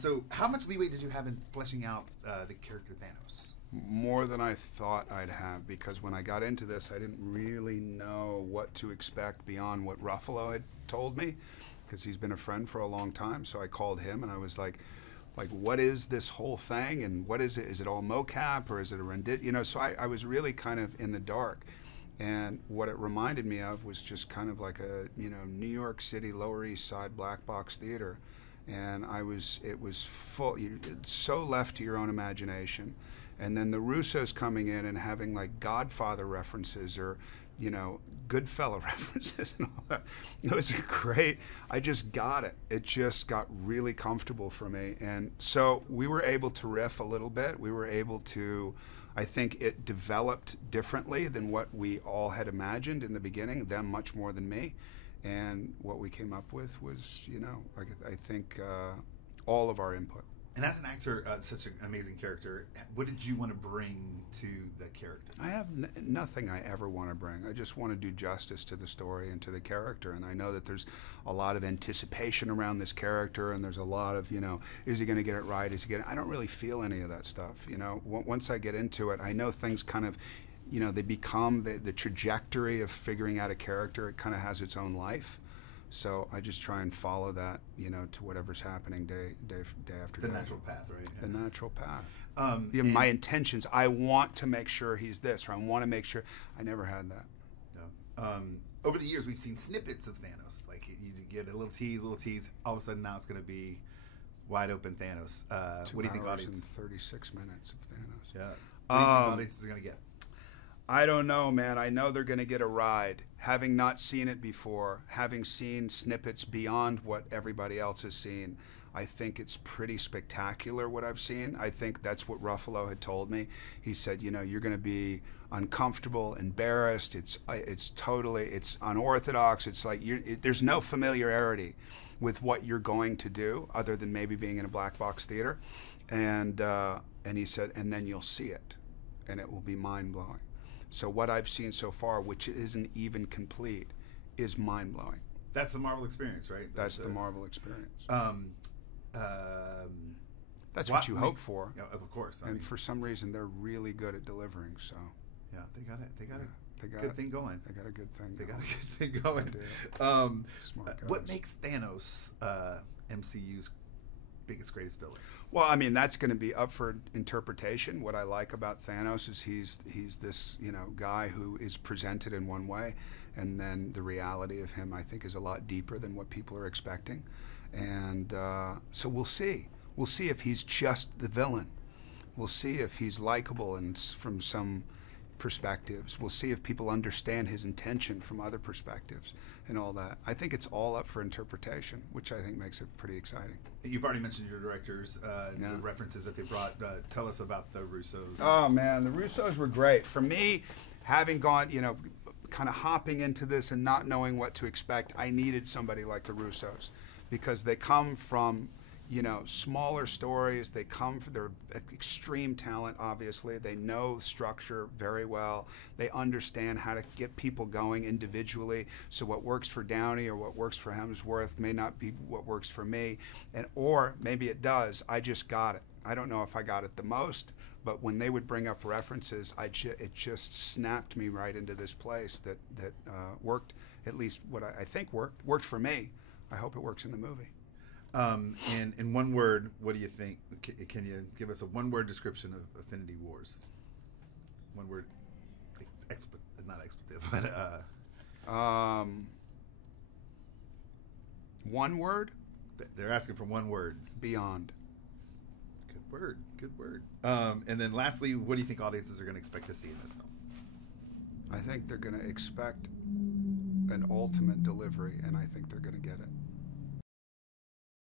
So how much leeway did you have in fleshing out the character Thanos? More than I thought I'd have, because when I got into this, I didn't really know what to expect beyond what Ruffalo had told me, because he's been a friend for a long time. So I called him and I was like, what is this whole thing, and what is it? Is it all mocap, or is it a rendit? You know, so I was really kind of in the dark. And what it reminded me of was just kind of like a, you know, New York City, Lower East Side black box theater. And it was full, so left to your own imagination. And then the Russos coming in and having like Godfather references, or, you know, Goodfellow references and all that. It was great. I just got it. It just got really comfortable for me. And so we were able to riff a little bit. We were able to, I think it developed differently than what we all had imagined in the beginning, them much more than me. And what we came up with was, you know, I think all of our input. And as an actor, such an amazing character, what did you want to bring to the character? I have nothing I ever want to bring. I just want to do justice to the story and to the character. And I know that there's a lot of anticipation around this character, and there's a lot of, you know, is he going to get it right? Is he going to... I don't really feel any of that stuff. You know, once I get into it, I know things kind of, you know, they become the trajectory of figuring out a character. It kind of has its own life. So I just try and follow that, you know, to whatever's happening day after day. The natural path, right? The natural path. My intentions, I want to make sure he's this, or I want to make sure. I never had that. No. Over the years, we've seen snippets of Thanos. Like, you get a little tease. All of a sudden, now it's going to be wide open Thanos. What do you think, audience? 2 hours and 36 minutes of Thanos. Yeah. What do you think audience is going to get? I don't know, man. I know they're going to get a ride. Having not seen it before, having seen snippets beyond what everybody else has seen, I think it's pretty spectacular what I've seen. I think that's what Ruffalo had told me. He said, you know, you're going to be uncomfortable, embarrassed. It's unorthodox. It's like there's no familiarity with what you're going to do, other than maybe being in a black box theater. And he said, and then you'll see it, and it will be mind-blowing. So what I've seen so far, which isn't even complete, is mind-blowing. That's the Marvel experience, right? That's the Marvel experience. That's what you hope for. Yeah, of course. And for some reason, they're really good at delivering. So yeah, they got it. They got a good thing going. They got a good thing. They got a good thing going. Smart guys. What makes Thanos MCU's biggest, greatest villain? Well, I mean, that's going to be up for interpretation. What I like about Thanos is he's this, you know, guy who is presented in one way, and then the reality of him, I think, is a lot deeper than what people are expecting. And so we'll see. We'll see if he's just the villain. We'll see if he's likable and from some perspectives. We'll see if people understand his intention from other perspectives and all that. I think it's all up for interpretation, which I think makes it pretty exciting. You've already mentioned your directors, the references that they brought. Tell us about the Russos. Oh, man, the Russos were great. For me, having gone, you know, kind of hopping into this and not knowing what to expect, I needed somebody like the Russos, because they come from, you know, smaller stories. They come from their extreme talent, obviously. They know structure very well. They understand how to get people going individually. So what works for Downey or what works for Hemsworth may not be what works for me. Or maybe it does. I just got it. I don't know if I got it the most, but when they would bring up references, it just snapped me right into this place that worked, at least what I think worked for me. I hope it works in the movie. And in one word, what do you think? Can you give us a one-word description of Infinity Wars? One word, not expletive, but one word? They're asking for one word. Beyond. Good word. Good word. And then lastly, what do you think audiences are going to expect to see in this film? I think they're going to expect an ultimate delivery, and I think they're going to get it.